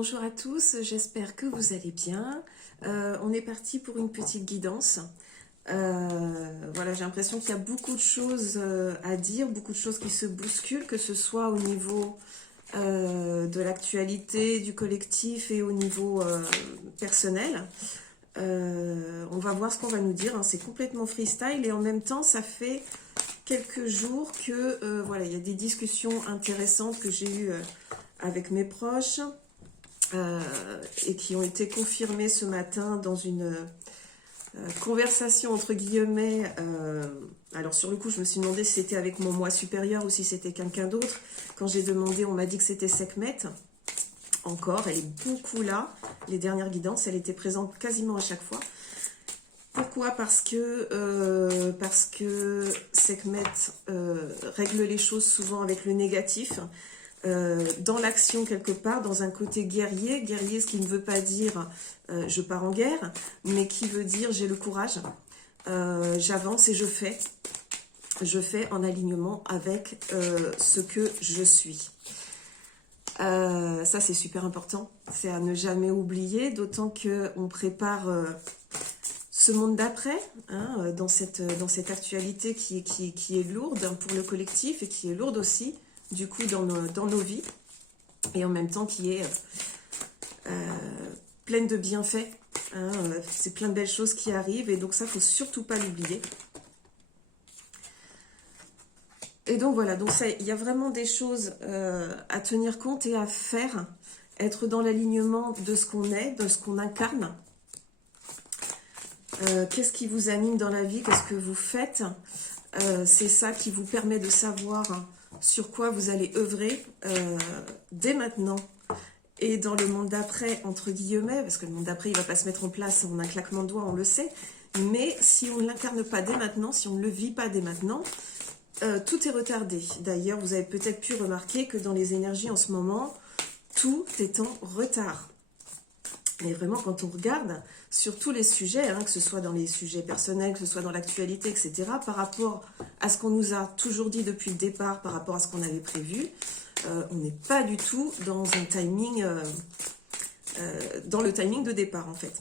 Bonjour à tous, j'espère que vous allez bien. On est parti pour une petite guidance. Voilà, j'ai l'impression qu'il y a beaucoup de choses à dire, beaucoup de choses qui se bousculent, que ce soit au niveau de l'actualité, du collectif et au niveau personnel. On va voir ce qu'on va nous dire, hein. C'est complètement freestyle et en même temps ça fait quelques jours que voilà, il y a des discussions intéressantes que j'ai eues avec mes proches. Et qui ont été confirmées ce matin dans une conversation entre guillemets. Alors sur le coup, je me suis demandé si c'était avec mon moi supérieur ou si c'était quelqu'un d'autre. Quand j'ai demandé, on m'a dit que c'était Sekhmet. Encore, elle est beaucoup là. Les dernières guidances, elle était présente quasiment à chaque fois. Pourquoi? Parce que Sekhmet règle les choses souvent avec le négatif. Dans l'action quelque part, dans un côté guerrier, ce qui ne veut pas dire je pars en guerre, mais qui veut dire j'ai le courage, j'avance et je fais en alignement avec ce que je suis. Ça c'est super important, c'est à ne jamais oublier, d'autant qu'on prépare ce monde d'après, hein, dans cette actualité qui est lourde pour le collectif et qui est lourde aussi du coup dans nos vies, et en même temps qui est pleine de bienfaits, hein, c'est plein de belles choses qui arrivent, et donc ça, faut surtout pas l'oublier. Et donc voilà, donc il y a vraiment des choses à tenir compte et à faire, être dans l'alignement de ce qu'on est, de ce qu'on incarne. Qu'est-ce qui vous anime dans la vie, qu'est-ce que vous faites, c'est ça qui vous permet de savoir sur quoi vous allez œuvrer dès maintenant et dans le monde d'après, entre guillemets, parce que le monde d'après, il ne va pas se mettre en place en un claquement de doigts, on le sait, mais si on ne l'incarne pas dès maintenant, si on ne le vit pas dès maintenant, tout est retardé. D'ailleurs, vous avez peut-être pu remarquer que dans les énergies en ce moment, tout est en retard. Mais vraiment, quand on regarde sur tous les sujets, hein, que ce soit dans les sujets personnels, que ce soit dans l'actualité, etc., par rapport à ce qu'on nous a toujours dit depuis le départ, par rapport à ce qu'on avait prévu, on n'est pas du tout dans un timing, dans le timing de départ, en fait.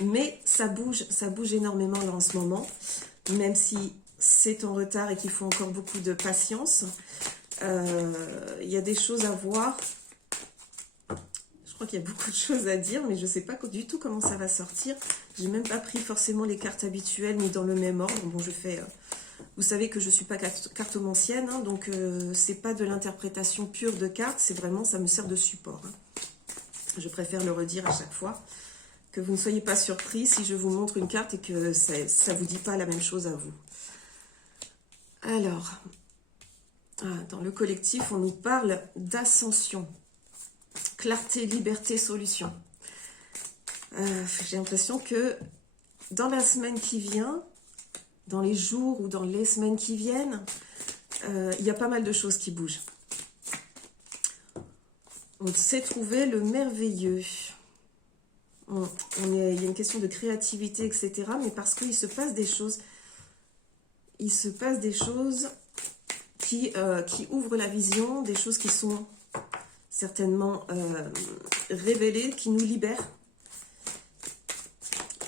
Mais ça bouge énormément là en ce moment, même si c'est en retard et qu'il faut encore beaucoup de patience. Il y a des choses à voir. Je crois qu'il y a beaucoup de choses à dire, mais je ne sais pas du tout comment ça va sortir. J'ai même pas pris forcément les cartes habituelles, ni dans le même ordre. Bon, je fais... vous savez que je ne suis pas cartomancienne, hein, donc c'est pas de l'interprétation pure de cartes, c'est vraiment, ça me sert de support. Hein. Je préfère le redire à chaque fois, que vous ne soyez pas surpris si je vous montre une carte et que ça ne vous dit pas la même chose à vous. Alors, dans le collectif, on nous parle d'ascension. Clarté, liberté, solution. J'ai l'impression que dans la semaine qui vient, dans les jours ou dans les semaines qui viennent, il y a pas mal de choses qui bougent. On sait trouver le merveilleux. Il y a une question de créativité, etc. Mais parce qu'il se passe des choses. Il se passe des choses qui ouvrent la vision, des choses qui sont certainement révélées, qui nous libèrent.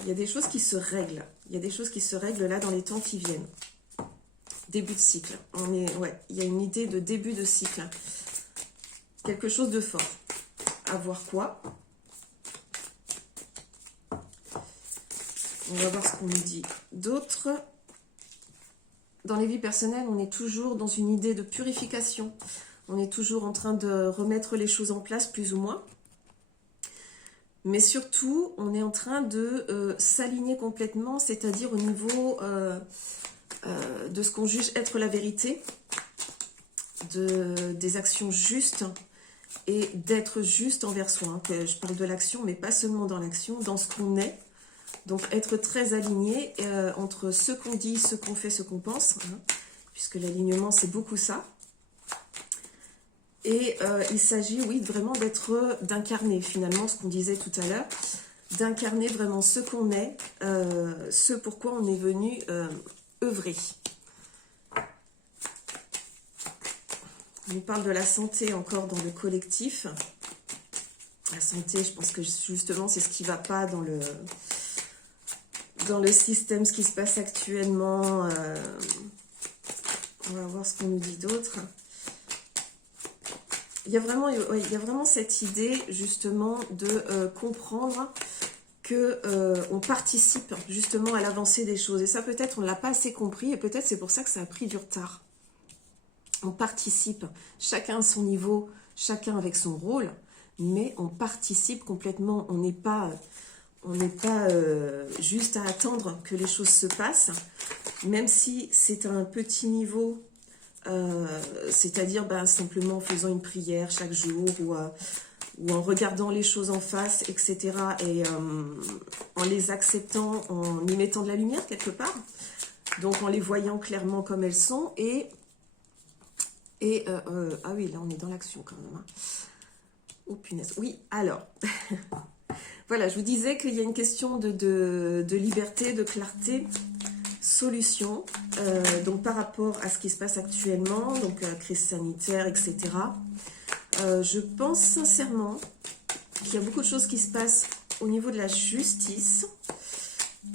Il y a des choses qui se règlent. Il y a des choses qui se règlent là dans les temps qui viennent. Début de cycle. Il y a une idée de début de cycle. Quelque chose de fort. À voir quoi? On va voir ce qu'on nous dit d'autre. Dans les vies personnelles, on est toujours dans une idée de purification. On est toujours en train de remettre les choses en place, plus ou moins. Mais surtout, on est en train de s'aligner complètement, c'est-à-dire au niveau de ce qu'on juge être la vérité, des actions justes et d'être juste envers soi. Hein. Je parle de l'action, mais pas seulement dans l'action, dans ce qu'on est. Donc être très aligné entre ce qu'on dit, ce qu'on fait, ce qu'on pense, hein, puisque l'alignement, c'est beaucoup ça. Et il s'agit, oui, vraiment d'incarner finalement ce qu'on disait tout à l'heure, d'incarner vraiment ce qu'on est, ce pourquoi on est venu œuvrer. On nous parle de la santé encore dans le collectif. La santé, je pense que justement, c'est ce qui ne va pas dans le système, ce qui se passe actuellement. On va voir ce qu'on nous dit d'autre. Il y a vraiment cette idée, justement, de comprendre que on participe, justement, à l'avancée des choses. Et ça, peut-être, on ne l'a pas assez compris, et peut-être c'est pour ça que ça a pris du retard. On participe, chacun à son niveau, chacun avec son rôle, mais on participe complètement. On n'est pas juste à attendre que les choses se passent, même si c'est à un petit niveau, c'est-à-dire simplement en faisant une prière chaque jour ou en regardant les choses en face, etc. Et en les acceptant, en y mettant de la lumière quelque part, donc en les voyant clairement comme elles sont. Ah oui, là on est dans l'action quand même. Hein. Oh punaise, oui, alors... Voilà, je vous disais qu'il y a une question de liberté, de clarté, solution, donc par rapport à ce qui se passe actuellement, donc crise sanitaire, etc. Je pense sincèrement qu'il y a beaucoup de choses qui se passent au niveau de la justice.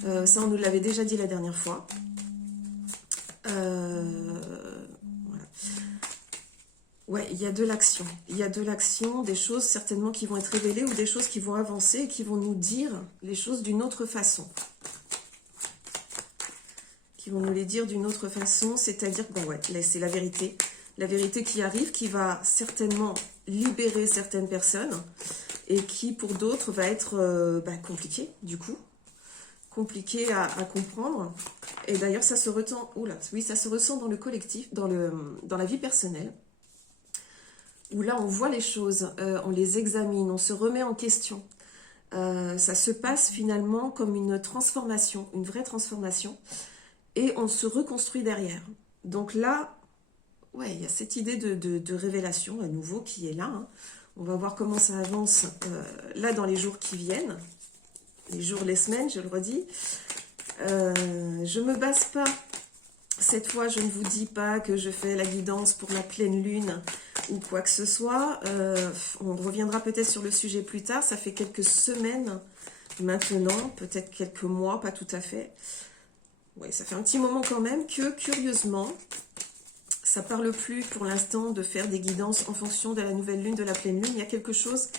Ça, on nous l'avait déjà dit la dernière fois. Voilà. Ouais, il y a de l'action. Il y a de l'action, des choses certainement qui vont être révélées ou des choses qui vont avancer et qui vont nous dire les choses d'une autre façon. Qui vont nous les dire d'une autre façon, c'est-à-dire que, bon ouais, là c'est la vérité. La vérité qui arrive, qui va certainement libérer certaines personnes et qui pour d'autres va être compliqué du coup. Compliqué à comprendre. Et d'ailleurs ça se ressent, oui, ça se ressent dans le collectif, dans la vie personnelle. Où là on voit les choses, on les examine, on se remet en question. Ça se passe finalement comme une transformation, une vraie transformation, et on se reconstruit derrière. Donc là, ouais, il y a cette idée de révélation à nouveau qui est là. Hein. On va voir comment ça avance là dans les jours qui viennent, les jours, les semaines, je le redis. Je ne me base pas, cette fois je ne vous dis pas que je fais la guidance pour la pleine lune, ou quoi que ce soit. On reviendra peut-être sur le sujet plus tard. Ça fait quelques semaines maintenant, peut-être quelques mois, pas tout à fait. Ouais, ça fait un petit moment quand même que, curieusement, ça parle plus pour l'instant de faire des guidances en fonction de la nouvelle lune, de la pleine lune. Il y a quelque chose,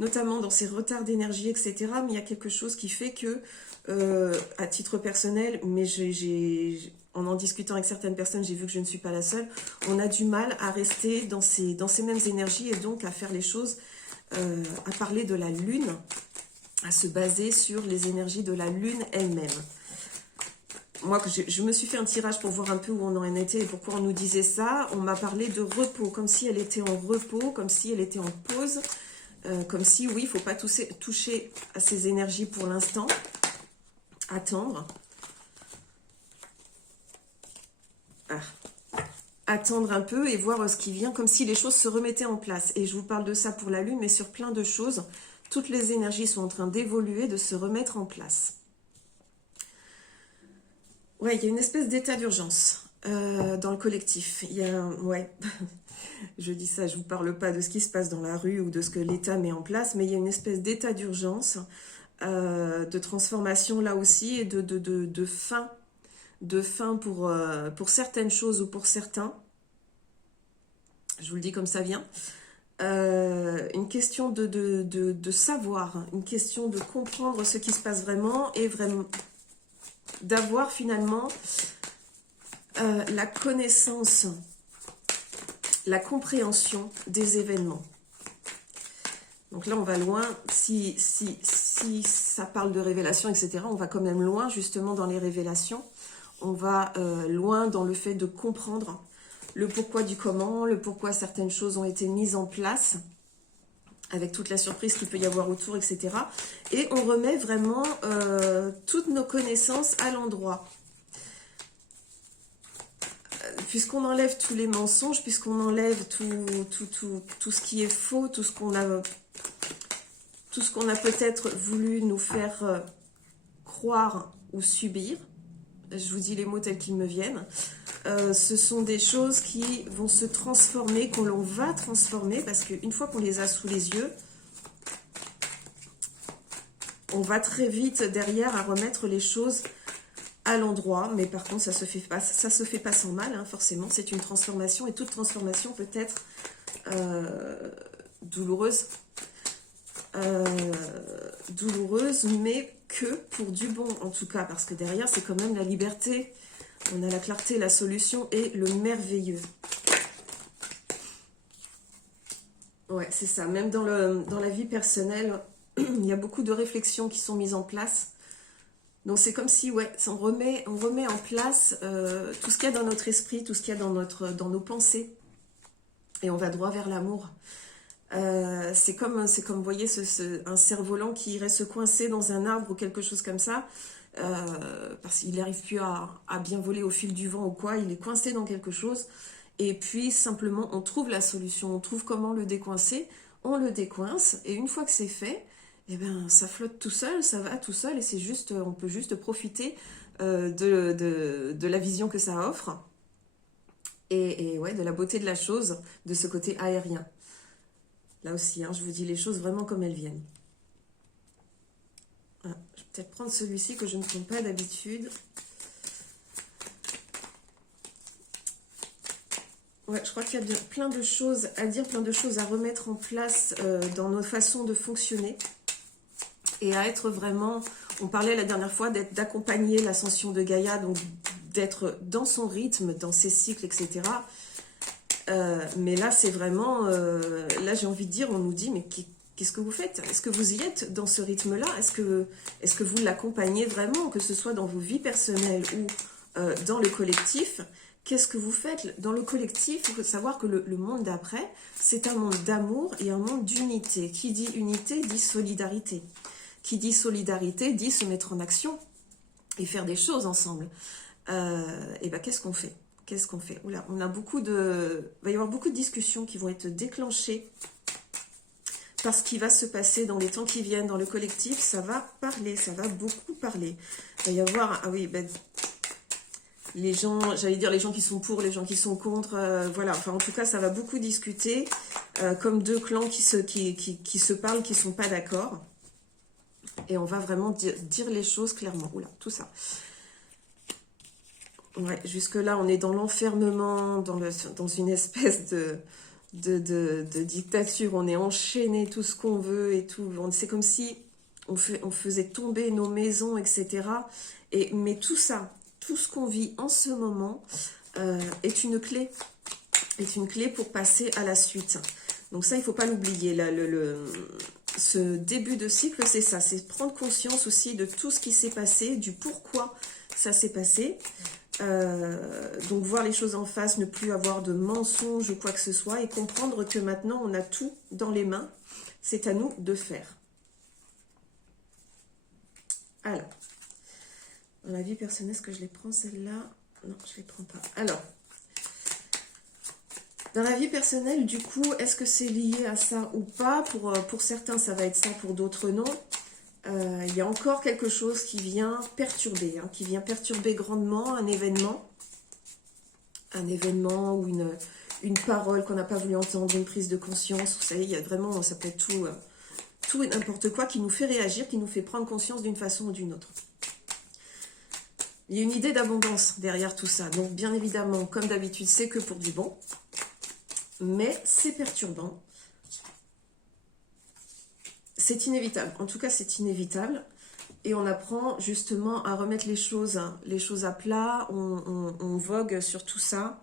notamment dans ces retards d'énergie, etc. Mais il y a quelque chose qui fait que, à titre personnel, mais en discutant avec certaines personnes, j'ai vu que je ne suis pas la seule, on a du mal à rester dans ces mêmes énergies et donc à faire les choses, à parler de la lune, à se baser sur les énergies de la lune elle-même. Moi, je me suis fait un tirage pour voir un peu où on en était et pourquoi on nous disait ça. On m'a parlé de repos, comme si elle était en repos, comme si elle était en pause, comme si, oui, il ne faut pas toucher à ces énergies pour l'instant, attendre. Attendre un peu et voir ce qui vient, comme si les choses se remettaient en place. Et je vous parle de ça pour la lune, mais sur plein de choses. Toutes les énergies sont en train d'évoluer, de se remettre en place. Ouais, il y a une espèce d'état d'urgence dans le collectif. Il y a, ouais, je dis ça, je ne vous parle pas de ce qui se passe dans la rue ou de ce que l'État met en place, mais il y a une espèce d'état d'urgence, de transformation là aussi et de fin. De fin pour certaines choses ou pour certains. Je vous le dis comme ça vient. Une question de savoir, une question de comprendre ce qui se passe vraiment et vraiment d'avoir finalement la connaissance, la compréhension des événements. Donc là, on va loin. Si ça parle de révélation, etc., on va quand même loin justement dans les révélations. On va loin dans le fait de comprendre le pourquoi du comment, le pourquoi certaines choses ont été mises en place, avec toute la surprise qu'il peut y avoir autour, etc. Et on remet vraiment toutes nos connaissances à l'endroit. Puisqu'on enlève tous les mensonges, puisqu'on enlève tout ce qui est faux, tout ce qu'on a peut-être voulu nous faire croire ou subir, je vous dis les mots tels qu'ils me viennent, ce sont des choses qui vont se transformer, qu'on va transformer, parce qu'une fois qu'on les a sous les yeux, On va très vite derrière à remettre les choses à l'endroit, mais par contre ça se fait pas sans mal, hein, forcément. C'est une transformation et toute transformation peut être douloureuse, mais que pour du bon en tout cas, parce que derrière c'est quand même la liberté. On a la clarté, la solution et le merveilleux. Ouais, c'est ça. Même dans la vie personnelle, il y a beaucoup de réflexions qui sont mises en place. Donc c'est comme si, ouais, on remet en place tout ce qu'il y a dans notre esprit, tout ce qu'il y a dans nos pensées. Et on va droit vers l'amour. C'est comme, vous voyez, un cerf-volant qui irait se coincer dans un arbre ou quelque chose comme ça. Parce qu'il n'arrive plus à bien voler au fil du vent ou quoi. Il est coincé dans quelque chose. Et puis, simplement, on trouve la solution. On trouve comment le décoincer. On le décoince. Et une fois que c'est fait, eh ben, ça flotte tout seul, ça va tout seul. Et c'est juste, on peut juste profiter de la vision que ça offre. Et ouais, de la beauté de la chose, de ce côté aérien. Là aussi, hein, je vous dis les choses vraiment comme elles viennent. Ah, je vais peut-être prendre celui-ci que je ne prends pas d'habitude. Ouais, je crois qu'il y a bien plein de choses à dire, plein de choses à remettre en place dans nos façons de fonctionner. Et à être vraiment, on parlait la dernière fois d'accompagner l'ascension de Gaïa, donc d'être dans son rythme, dans ses cycles, etc. Mais là, c'est vraiment, là j'ai envie de dire, on nous dit, mais qu'est-ce que vous faites? Est-ce que vous y êtes dans ce rythme-là? Est-ce que vous l'accompagnez vraiment, que ce soit dans vos vies personnelles ou dans le collectif? Qu'est-ce que vous faites dans le collectif? Il faut savoir que le monde d'après, c'est un monde d'amour et un monde d'unité. Qui dit unité dit solidarité. Qui dit solidarité dit se mettre en action et faire des choses ensemble. Et ben qu'est-ce qu'on fait? Qu'est-ce qu'on fait? Oula, on a il va y avoir beaucoup de discussions qui vont être déclenchées parce qu'il va se passer dans les temps qui viennent, dans le collectif, ça va parler, ça va beaucoup parler. Il va y avoir, ah oui, ben, les gens, j'allais dire les gens qui sont pour, les gens qui sont contre, voilà, enfin en tout cas ça va beaucoup discuter, comme deux clans qui se parlent, qui ne sont pas d'accord. Et on va vraiment dire les choses clairement. Oula, tout ça. Ouais, jusque-là, on est dans l'enfermement, dans une espèce de dictature. On est enchaîné, tout ce qu'on veut et tout. C'est comme si on faisait tomber nos maisons, etc. Mais tout ça, tout ce qu'on vit en ce moment est une clé. Est une clé pour passer à la suite. Donc ça, il ne faut pas l'oublier. Ce début de cycle, c'est ça. C'est prendre conscience aussi de tout ce qui s'est passé, du pourquoi ça s'est passé. Donc voir les choses en face, ne plus avoir de mensonges ou quoi que ce soit et comprendre que maintenant on a tout dans les mains, c'est à nous de faire. Alors, dans la vie personnelle, est-ce que je les prends celle-là? Non, je les prends pas. Alors, dans la vie personnelle, du coup, est-ce que c'est lié à ça ou pas? Pour certains, ça va être ça, pour d'autres, non. Il y a encore quelque chose qui vient perturber, hein, qui vient perturber grandement un événement ou une parole qu'on n'a pas voulu entendre, une prise de conscience. Vous savez, il y a vraiment, ça peut être tout et n'importe quoi qui nous fait réagir, qui nous fait prendre conscience d'une façon ou d'une autre. Il y a une idée d'abondance derrière tout ça. Donc, bien évidemment, comme d'habitude, c'est que pour du bon. Mais c'est perturbant. C'est inévitable. En tout cas, c'est inévitable. Et on apprend justement à remettre les choses à plat. On vogue sur tout ça.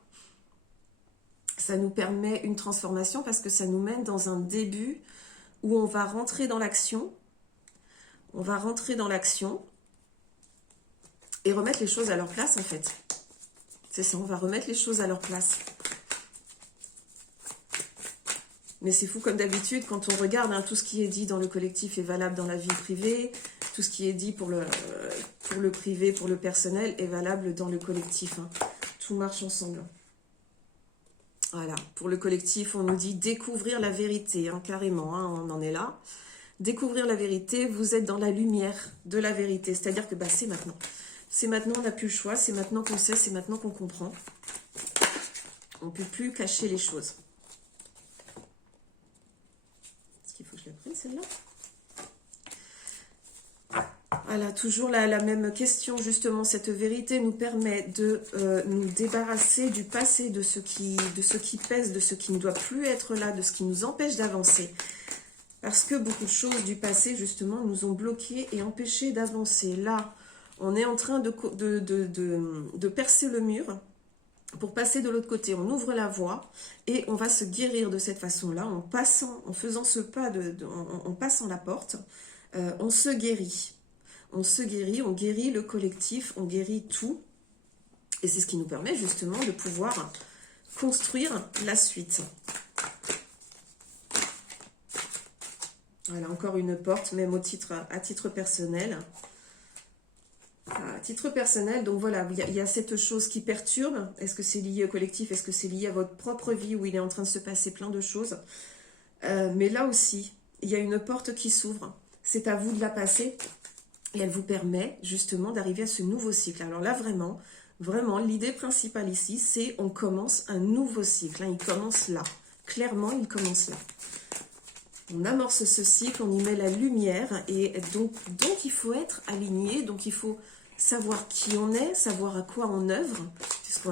Ça nous permet une transformation parce que ça nous mène dans un début où on va rentrer dans l'action. On va rentrer dans l'action et remettre les choses à leur place en fait. C'est ça, on va remettre les choses à leur place. Mais c'est fou comme d'habitude, quand on regarde, hein, tout ce qui est dit dans le collectif est valable dans la vie privée, tout ce qui est dit pour le privé, pour le personnel, est valable dans le collectif. Hein. Tout marche ensemble. Voilà, pour le collectif, on nous dit découvrir la vérité, hein, carrément, hein, on en est là. Découvrir la vérité, vous êtes dans la lumière de la vérité, c'est-à-dire que bah, c'est maintenant. C'est maintenant, on n'a plus le choix, c'est maintenant qu'on sait, c'est maintenant qu'on comprend. On ne peut plus cacher les choses. Est-ce qu'il faut que je la prenne celle-là? Voilà, toujours la même question, justement, cette vérité nous permet de nous débarrasser du passé, de ce qui pèse, de ce qui ne doit plus être là, de ce qui nous empêche d'avancer. Parce que beaucoup de choses du passé, justement, nous ont bloqués et empêchés d'avancer. Là, on est en train de percer le mur pour passer de l'autre côté. On ouvre la voie et on va se guérir de cette façon-là, en faisant ce pas, en passant la porte, on se guérit. On se guérit, on guérit le collectif, on guérit tout. Et c'est ce qui nous permet justement de pouvoir construire la suite. Voilà, encore une porte, même à titre personnel. À titre personnel, donc voilà, il y a cette chose qui perturbe. Est-ce que c'est lié au collectif? Est-ce que c'est lié à votre propre vie où il est en train de se passer plein de choses? Mais là aussi, il y a une porte qui s'ouvre. C'est à vous de la passer. Et elle vous permet justement d'arriver à ce nouveau cycle. Alors là, vraiment, l'idée principale ici, c'est on commence un nouveau cycle. Hein, il commence là. Clairement, il commence là. On amorce ce cycle, on y met la lumière. Et donc il faut être aligné. Donc il faut savoir qui on est, savoir à quoi on œuvre. Puisque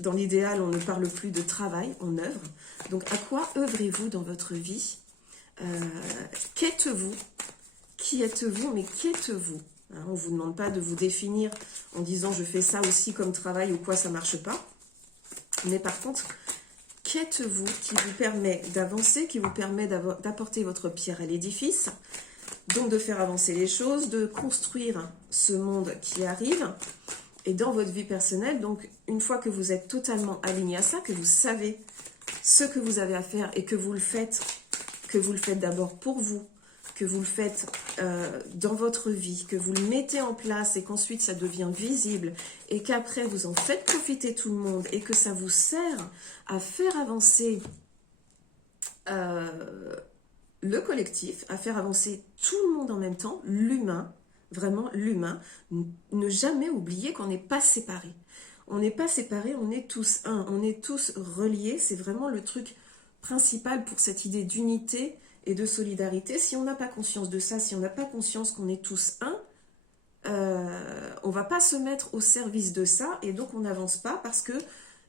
dans l'idéal, on ne parle plus de travail, on œuvre. Donc à quoi œuvrez-vous dans votre vie? Qu'êtes-vous? Qui êtes-vous? Mais qui êtes-vous? Hein, on ne vous demande pas de vous définir en disant je fais ça aussi comme travail ou quoi, ça ne marche pas. Mais par contre, qu'êtes-vous qui vous permet d'avancer, qui vous permet d'apporter votre pierre à l'édifice, donc de faire avancer les choses, de construire ce monde qui arrive. Et dans votre vie personnelle, donc une fois que vous êtes totalement aligné à ça, que vous savez ce que vous avez à faire et que vous le faites d'abord pour vous, que vous le faites dans votre vie, que vous le mettez en place et qu'ensuite ça devient visible et qu'après vous en faites profiter tout le monde et que ça vous sert à faire avancer le collectif, à faire avancer tout le monde en même temps, l'humain, vraiment l'humain, ne jamais oublier qu'on n'est pas séparés. On n'est pas séparés, on est tous un, on est tous reliés, c'est vraiment le truc principal pour cette idée d'unité et de solidarité. Si on n'a pas conscience de ça, si on n'a pas conscience qu'on est tous un, on ne va pas se mettre au service de ça et donc on n'avance pas parce que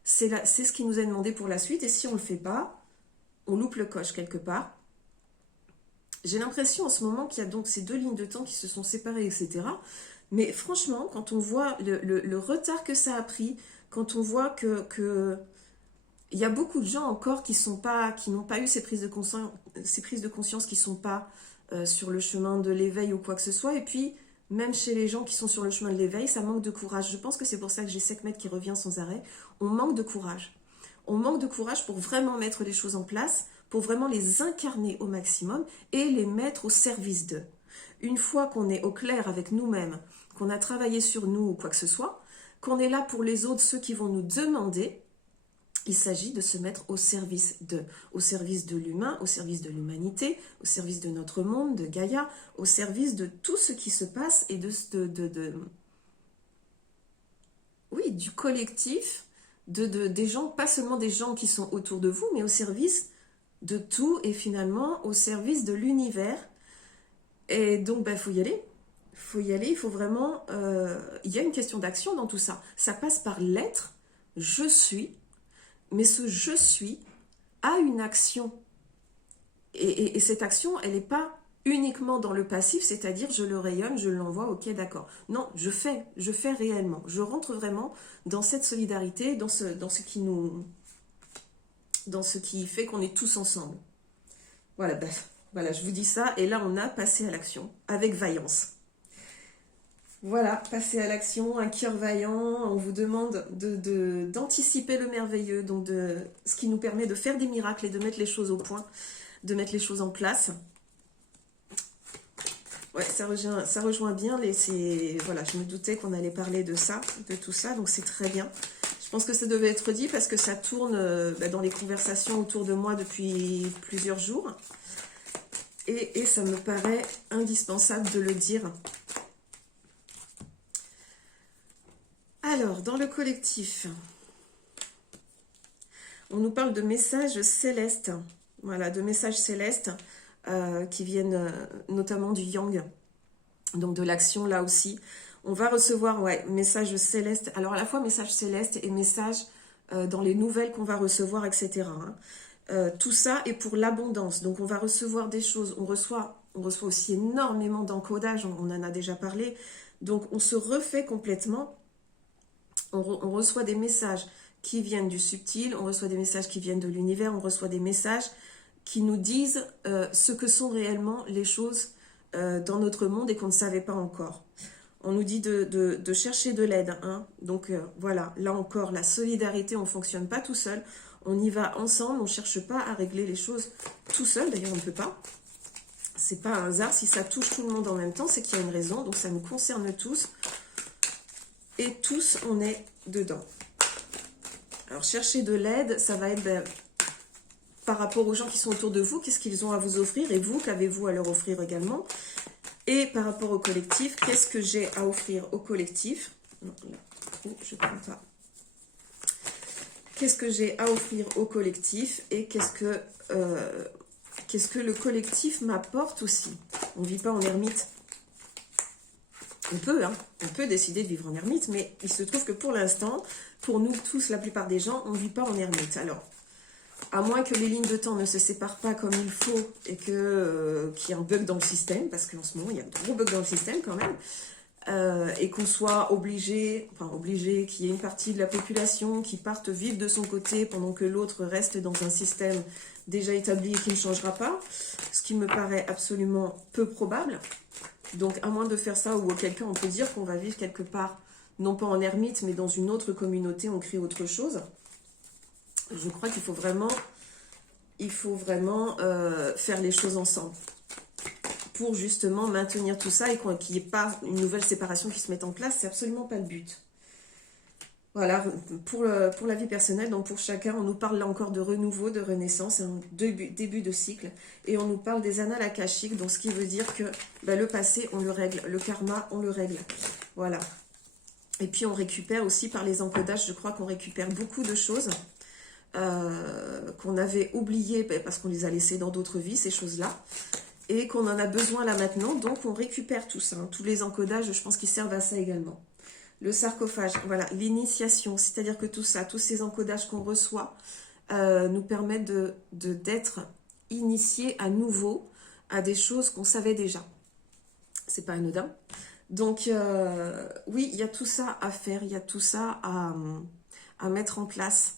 c'est ce qui nous est demandé pour la suite et si on ne le fait pas, on loupe le coche quelque part. J'ai l'impression en ce moment qu'il y a donc ces deux lignes de temps qui se sont séparées, etc. Mais franchement, quand on voit le retard que ça a pris, quand on voit que il y a beaucoup de gens encore qui n'ont pas eu ces prises de conscience, qui ne sont pas sur le chemin de l'éveil ou quoi que ce soit. Et puis, même chez les gens qui sont sur le chemin de l'éveil, ça manque de courage. Je pense que c'est pour ça que j'ai Sekhmet qui revient sans arrêt. On manque de courage. On manque de courage pour vraiment mettre les choses en place, pour vraiment les incarner au maximum et les mettre au service d'eux. Une fois qu'on est au clair avec nous-mêmes, qu'on a travaillé sur nous ou quoi que ce soit, qu'on est là pour les autres, ceux qui vont nous demander, il s'agit de se mettre au service de l'humain, au service de l'humanité, au service de notre monde, de Gaïa, au service de tout ce qui se passe et oui, du collectif, des gens, pas seulement des gens qui sont autour de vous, mais au service de tout et finalement au service de l'univers. Et donc, faut y aller. Il faut vraiment... il y a une question d'action dans tout ça. Ça passe par l'être, je suis, mais ce je suis a une action. Et cette action, elle n'est pas uniquement dans le passif, c'est-à-dire je le rayonne, je l'envoie, ok, d'accord. Non, je fais réellement. Je rentre vraiment dans cette solidarité, dans ce qui fait qu'on est tous ensemble. Voilà, voilà, je vous dis ça, et là on a passé à l'action, avec vaillance. Voilà, passer à l'action, un cœur vaillant, on vous demande d'anticiper le merveilleux, donc ce qui nous permet de faire des miracles et de mettre les choses au point, de mettre les choses en place. Ouais, ça rejoint bien, voilà, je me doutais qu'on allait parler de ça, de tout ça, donc c'est très bien. Je pense que ça devait être dit parce que ça tourne dans les conversations autour de moi depuis plusieurs jours. Et ça me paraît indispensable de le dire. Alors, dans le collectif, on nous parle de messages célestes. Voilà, de messages célestes qui viennent notamment du yang. Donc de l'action là aussi. On va recevoir, ouais, message céleste. Alors à la fois message céleste et message dans les nouvelles qu'on va recevoir, etc. Hein. Tout ça est pour l'abondance. Donc on va recevoir des choses. On reçoit aussi énormément d'encodage. On en a déjà parlé. Donc on se refait complètement. On reçoit des messages qui viennent du subtil. On reçoit des messages qui viennent de l'univers. On reçoit des messages qui nous disent ce que sont réellement les choses dans notre monde et qu'on ne savait pas encore. On nous dit de chercher de l'aide. Hein. Donc voilà, là encore, la solidarité, on ne fonctionne pas tout seul. On y va ensemble, on ne cherche pas à régler les choses tout seul. D'ailleurs, on ne peut pas. C'est pas un hasard. Si ça touche tout le monde en même temps, c'est qu'il y a une raison. Donc ça nous concerne tous. Et tous, on est dedans. Alors, chercher de l'aide, ça va être par rapport aux gens qui sont autour de vous. Qu'est-ce qu'ils ont à vous offrir? Et vous, qu'avez-vous à leur offrir également? Et par rapport au collectif, qu'est-ce que j'ai à offrir au collectif? Non, là, je ne prends pas. Qu'est-ce que j'ai à offrir au collectif? Et qu'est-ce que le collectif m'apporte aussi? On ne vit pas en ermite. On peut, hein, on peut décider de vivre en ermite, mais il se trouve que pour l'instant, pour nous tous, la plupart des gens, on ne vit pas en ermite. Alors, à moins que les lignes de temps ne se séparent pas comme il faut et qu'il y ait un bug dans le système, parce qu'en ce moment, il y a de gros bugs dans le système quand même, et qu'on soit obligé, qu'il y ait une partie de la population qui parte vivre de son côté pendant que l'autre reste dans un système déjà établi et qui ne changera pas, ce qui me paraît absolument peu probable. Donc, à moins de faire ça, ou auquel cas on peut dire qu'on va vivre quelque part, non pas en ermite, mais dans une autre communauté, on crée autre chose. Je crois qu'il faut vraiment, faire les choses ensemble pour justement maintenir tout ça et qu'il n'y ait pas une nouvelle séparation qui se mette en place. C'est absolument pas le but. Voilà, pour la vie personnelle, donc pour chacun, on nous parle là encore de renouveau, de renaissance, un début de cycle, et on nous parle des annales akashiques, donc ce qui veut dire que le passé, on le règle, le karma, on le règle. Voilà. Et puis on récupère aussi par les encodages, je crois qu'on récupère beaucoup de choses qu'on avait oubliées parce qu'on les a laissées dans d'autres vies, ces choses-là, et qu'on en a besoin là maintenant, donc on récupère tout ça. Hein. Tous les encodages, je pense qu'ils servent à ça également. Le sarcophage, voilà, l'initiation, c'est-à-dire que tout ça, tous ces encodages qu'on reçoit nous permettent d'être initiés à nouveau à des choses qu'on savait déjà. C'est pas anodin. Donc, oui, il y a tout ça à faire, il y a tout ça à mettre en place.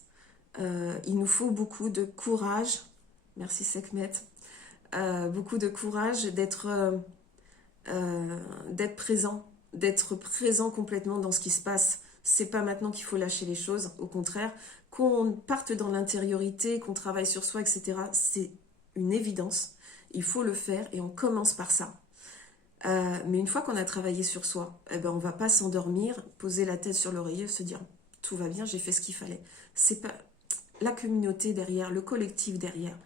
Il nous faut beaucoup de courage, merci Sekhmet, beaucoup de courage d'être présent. D'être présent complètement dans ce qui se passe. C'est pas maintenant qu'il faut lâcher les choses, au contraire, qu'on parte dans l'intériorité, qu'on travaille sur soi, etc. C'est une évidence, il faut le faire et on commence par ça. Mais une fois qu'on a travaillé sur soi, on va pas s'endormir, poser la tête sur l'oreiller, se dire tout va bien, j'ai fait ce qu'il fallait. C'est pas la communauté derrière, le collectif derrière.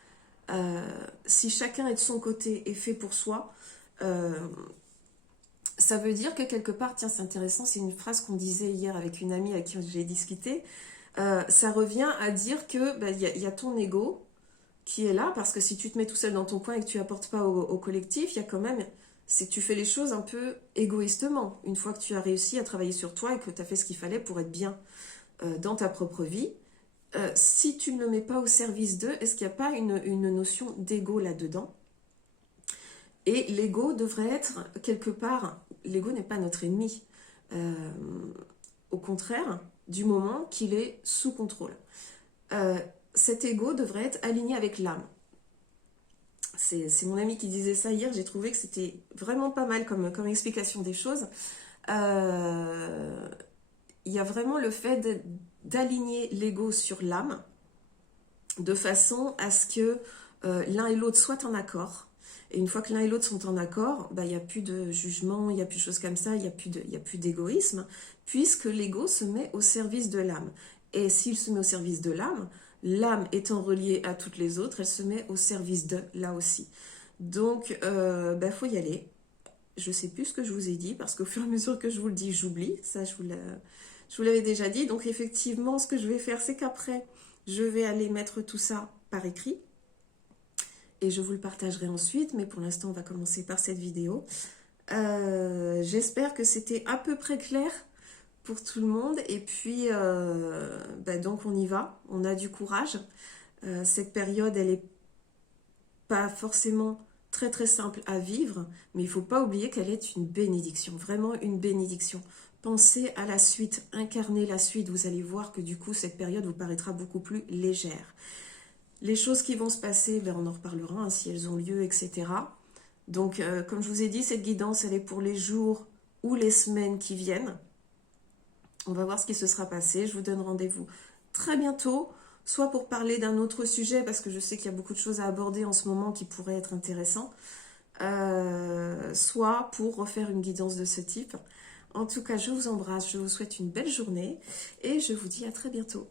Si chacun est de son côté et fait pour soi, ça veut dire que quelque part, tiens, c'est intéressant, c'est une phrase qu'on disait hier avec une amie avec qui j'ai discuté, ça revient à dire que y a ton ego qui est là, parce que si tu te mets tout seul dans ton coin et que tu apportes pas au collectif, il y a quand même, c'est que tu fais les choses un peu égoïstement, une fois que tu as réussi à travailler sur toi et que tu as fait ce qu'il fallait pour être bien dans ta propre vie. Si tu ne le mets pas au service d'eux, est-ce qu'il n'y a pas une notion d'ego là-dedans? Et l'ego devrait être quelque part, l'ego n'est pas notre ennemi. Au contraire, du moment qu'il est sous contrôle. Cet ego devrait être aligné avec l'âme. C'est mon ami qui disait ça hier, j'ai trouvé que c'était vraiment pas mal comme explication des choses. Il y a vraiment le fait d'aligner l'ego sur l'âme, de façon à ce que l'un et l'autre soient en accord. Et une fois que l'un et l'autre sont en accord, il n'y a plus de jugement, il n'y a plus de choses comme ça, il n'y a plus d'égoïsme, puisque l'ego se met au service de l'âme. Et s'il se met au service de l'âme, l'âme étant reliée à toutes les autres, elle se met au service de, là aussi. Donc, faut y aller. Je ne sais plus ce que je vous ai dit, parce qu'au fur et à mesure que je vous le dis, j'oublie. Ça, je vous l'avais déjà dit. Donc, effectivement, ce que je vais faire, c'est qu'après, je vais aller mettre tout ça par écrit. Et je vous le partagerai ensuite, mais pour l'instant, on va commencer par cette vidéo. J'espère que c'était à peu près clair pour tout le monde. Et puis, donc on y va, on a du courage. Cette période, elle est pas forcément très très simple à vivre, mais il ne faut pas oublier qu'elle est une bénédiction, vraiment une bénédiction. Pensez à la suite, incarnez la suite, vous allez voir que du coup cette période vous paraîtra beaucoup plus légère. Les choses qui vont se passer, on en reparlera hein, si elles ont lieu, etc. Donc comme je vous ai dit, cette guidance elle est pour les jours ou les semaines qui viennent. On va voir ce qui se sera passé, je vous donne rendez-vous très bientôt, soit pour parler d'un autre sujet, parce que je sais qu'il y a beaucoup de choses à aborder en ce moment qui pourraient être intéressants, soit pour refaire une guidance de ce type. En tout cas, je vous embrasse, je vous souhaite une belle journée et je vous dis à très bientôt.